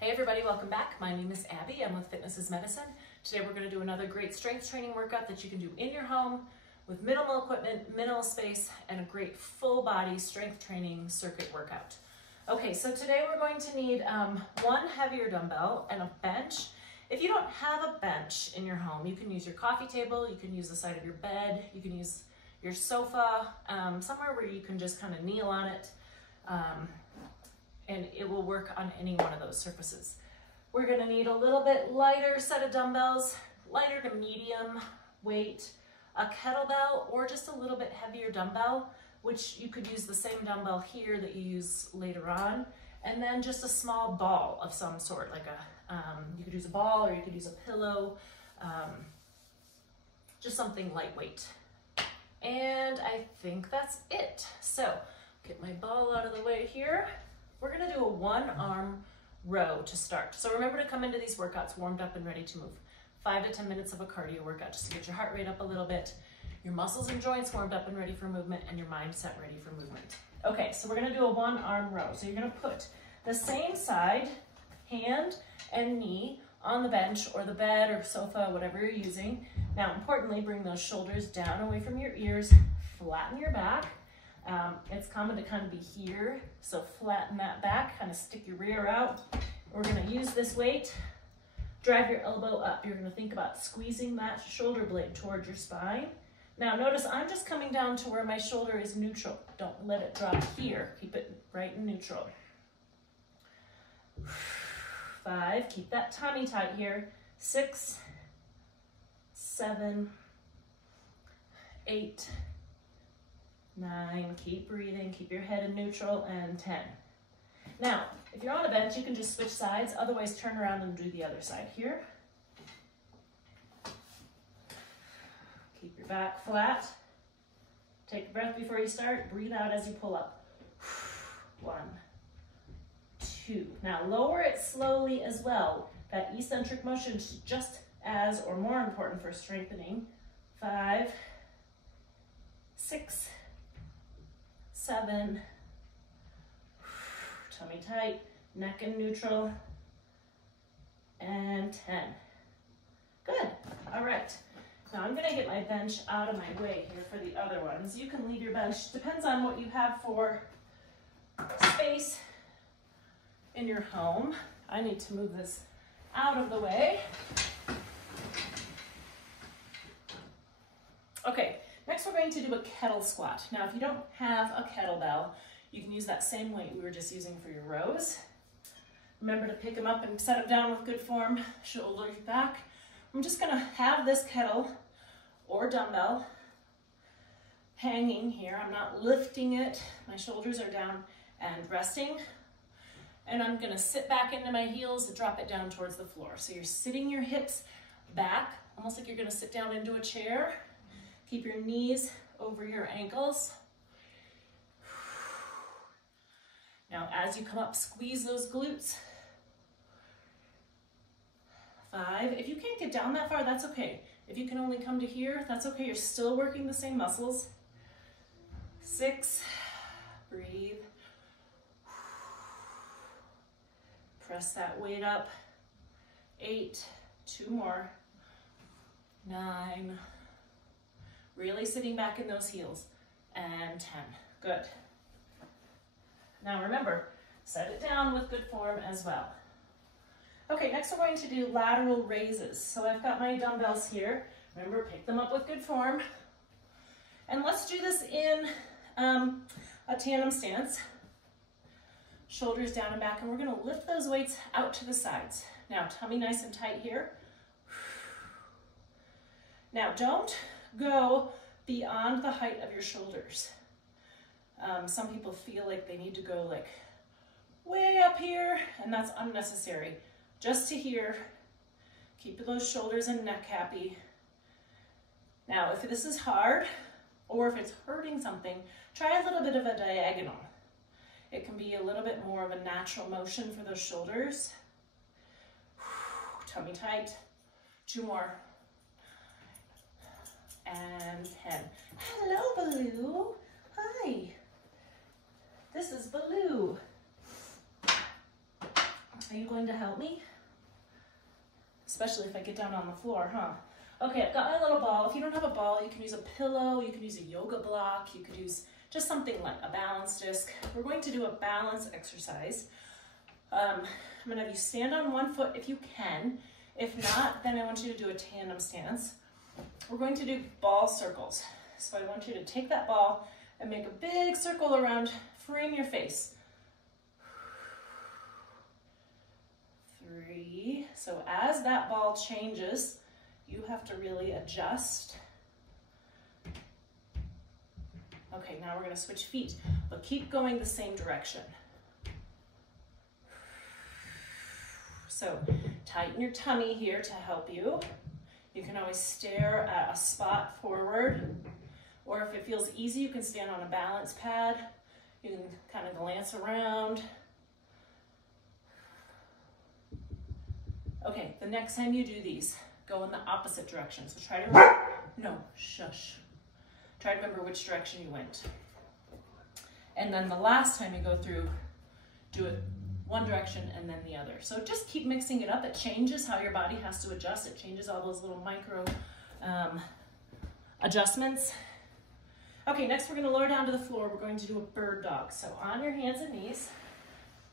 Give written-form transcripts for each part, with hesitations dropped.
Hey everybody, welcome back. My name is Abby. I'm with Fitness is Medicine. Today we're going to do another great strength training workout that you can do in your home with minimal equipment, minimal space, and a great full body strength training circuit workout. Okay, so today we're going to need one heavier dumbbell and a bench. If you don't have a bench in your home, you can use your coffee table, you can use the side of your bed, you can use your sofa, somewhere where you can just kind of kneel on it. And it will work on any one of those surfaces. We're gonna need a little bit lighter set of dumbbells, lighter to medium weight, a kettlebell, or just a little bit heavier dumbbell, which you could use the same dumbbell here that you use later on, and then just a small ball of some sort, like you could use a ball or you could use a pillow, just something lightweight. And I think that's it. So, get my ball out of the way here. We're gonna do a one arm row to start. So remember to come into these workouts warmed up and ready to move. 5 to 10 minutes of a cardio workout just to get your heart rate up a little bit, your muscles and joints warmed up and ready for movement, and your mindset ready for movement. Okay, so we're gonna do a one arm row. So you're gonna put the same side, hand and knee, on the bench or the bed or sofa, whatever you're using. Now, importantly, bring those shoulders down away from your ears, flatten your back. It's common to kind of be here, so flatten that back, kind of stick your rear out. We're gonna use this weight, drive your elbow up. You're gonna think about squeezing that shoulder blade towards your spine. Now notice I'm just coming down to where my shoulder is neutral. Don't let it drop here. Keep it right in neutral. 5, keep that tummy tight here. 6, 7, 8, 9, keep breathing, keep your head in neutral, and 10. Now, if you're on a bench, you can just switch sides, otherwise turn around and do the other side here. Keep your back flat. Take a breath before you start, breathe out as you pull up. 1, 2. Now lower it slowly as well. That eccentric motion is just as or more important for strengthening. 5, 6, 7, tummy tight, neck in neutral, and 10. Good, all right. Now I'm gonna get my bench out of my way here for the other ones. You can leave your bench, depends on what you have for space in your home. I need to move this out of the way. Okay. Next, we're going to do a kettle squat. Now, if you don't have a kettlebell, you can use that same weight we were just using for your rows. Remember to pick them up and set them down with good form, shoulders back. I'm just gonna have this kettle or dumbbell hanging here. I'm not lifting it. My shoulders are down and resting. And I'm gonna sit back into my heels and drop it down towards the floor. So you're sitting your hips back, almost like you're gonna sit down into a chair. Keep your knees over your ankles. Now, as you come up, squeeze those glutes. 5. If you can't get down that far, that's okay. If you can only come to here, that's okay. You're still working the same muscles. 6. Breathe. Press that weight up. 8. 2 more. 9. Really sitting back in those heels, and 10. Good. Now remember, set it down with good form as well. Okay, next we're going to do lateral raises. So I've got my dumbbells here. Remember, pick them up with good form. And let's do this in a tandem stance. Shoulders down and back, and we're gonna lift those weights out to the sides. Now, tummy nice and tight here. Now, don't go beyond the height of your shoulders. Some people feel like they need to go like way up here, and that's unnecessary. Just to here, keep those shoulders and neck happy. Now, if this is hard, or if it's hurting something, try a little bit of a diagonal. It can be a little bit more of a natural motion for those shoulders. Tummy tight. 2 more. And 10. Hello, Baloo. Hi. This is Baloo. Are you going to help me? Especially if I get down on the floor, huh? Okay, I've got my little ball. If you don't have a ball, you can use a pillow, you can use a yoga block, you could use just something like a balance disc. We're going to do a balance exercise. I'm gonna have you stand on one foot if you can. If not, then I want you to do a tandem stance. We're going to do ball circles. So I want you to take that ball and make a big circle around, frame your face. 3. So as that ball changes, you have to really adjust. Okay, now we're gonna switch feet, but keep going the same direction. So tighten your tummy here to help you. You can always stare at a spot forward, or if it feels easy, you can stand on a balance pad. You can kind of glance around. Okay, the next time you do these, go in the opposite direction. So try to, no, shush. Try to remember which direction you went. And then the last time you go through, do it one direction and then the other. So just keep mixing it up. It changes how your body has to adjust. It changes all those little micro adjustments. Okay, next we're gonna lower down to the floor. We're going to do a bird dog. So on your hands and knees.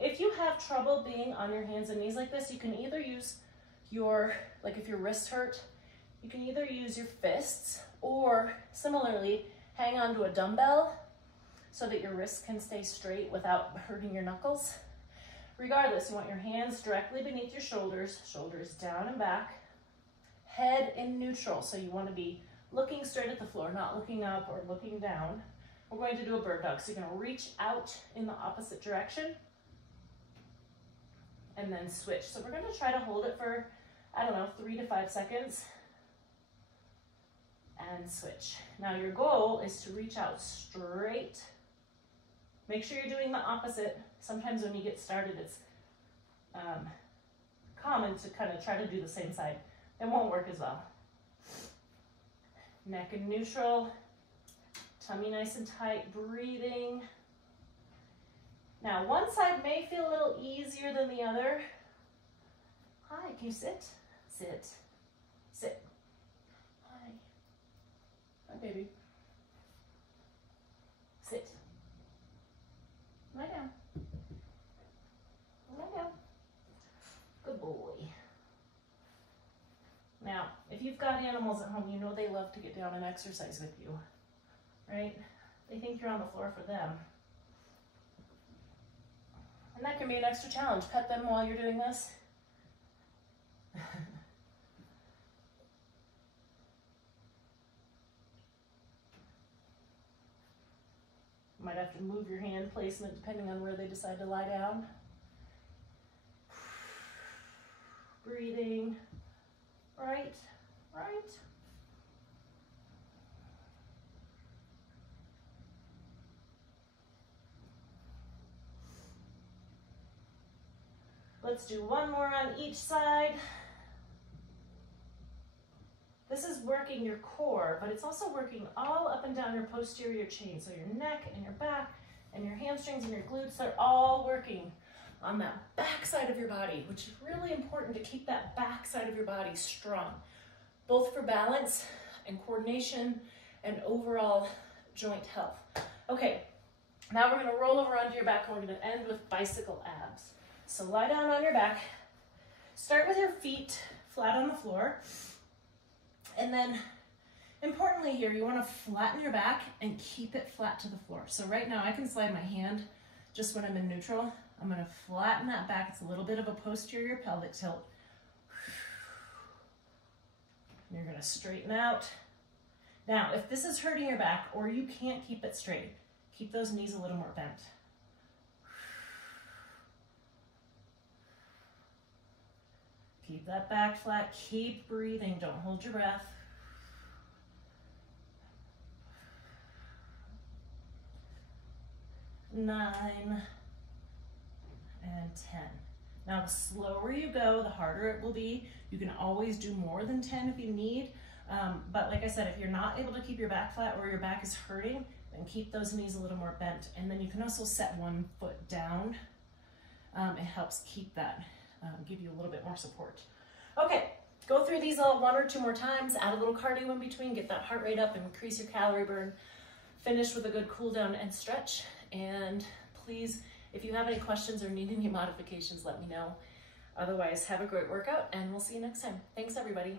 If you have trouble being on your hands and knees like this, you can either use your, like if your wrists hurt, you can either use your fists or similarly hang on to a dumbbell so that your wrists can stay straight without hurting your knuckles. Regardless, you want your hands directly beneath your shoulders, shoulders down and back, head in neutral. So you want to be looking straight at the floor, not looking up or looking down. We're going to do a bird dog. So you're going to reach out in the opposite direction and then switch. So we're going to try to hold it for, I don't know, 3 to 5 seconds and switch. Now your goal is to reach out straight. Make sure you're doing the opposite. Sometimes when you get started, it's common to kind of try to do the same side. It won't work as well. Neck in neutral, tummy nice and tight, breathing. Now one side may feel a little easier than the other. Hi, can you sit? Sit, sit. Hi, hi baby. Sit. Lie down. Lie down. Good boy. Now, if you've got animals at home, you know they love to get down and exercise with you, right? They think you're on the floor for them. And that can be an extra challenge. Pet them while you're doing this. Might have to move your hand placement depending on where they decide to lie down. Breathing. Right, right. Let's do one more on each side. This is working your core, but it's also working all up and down your posterior chain. So your neck and your back and your hamstrings and your glutes, they're all working on that back side of your body, which is really important to keep that back side of your body strong, both for balance and coordination and overall joint health. Okay, now we're gonna roll over onto your back and we're gonna end with bicycle abs. So lie down on your back, start with your feet flat on the floor, and then importantly here, you wanna flatten your back and keep it flat to the floor. So right now I can slide my hand just when I'm in neutral. I'm gonna flatten that back. It's a little bit of a posterior pelvic tilt. You're gonna straighten out. Now, if this is hurting your back or you can't keep it straight, keep those knees a little more bent. Keep that back flat, keep breathing, don't hold your breath. Nine. And 10. Now, the slower you go, the harder it will be. You can always do more than 10 if you need. But like I said, if you're not able to keep your back flat or your back is hurting, then keep those knees a little more bent. And then you can also set one foot down it helps keep that, give you a little bit more support. Okay, go through these all 1 or 2 more times, add a little cardio in between, get that heart rate up and increase your calorie burn. Finish with a good cool down and stretch. And please, if you have any questions or need any modifications, let me know. Otherwise, have a great workout and we'll see you next time. Thanks everybody.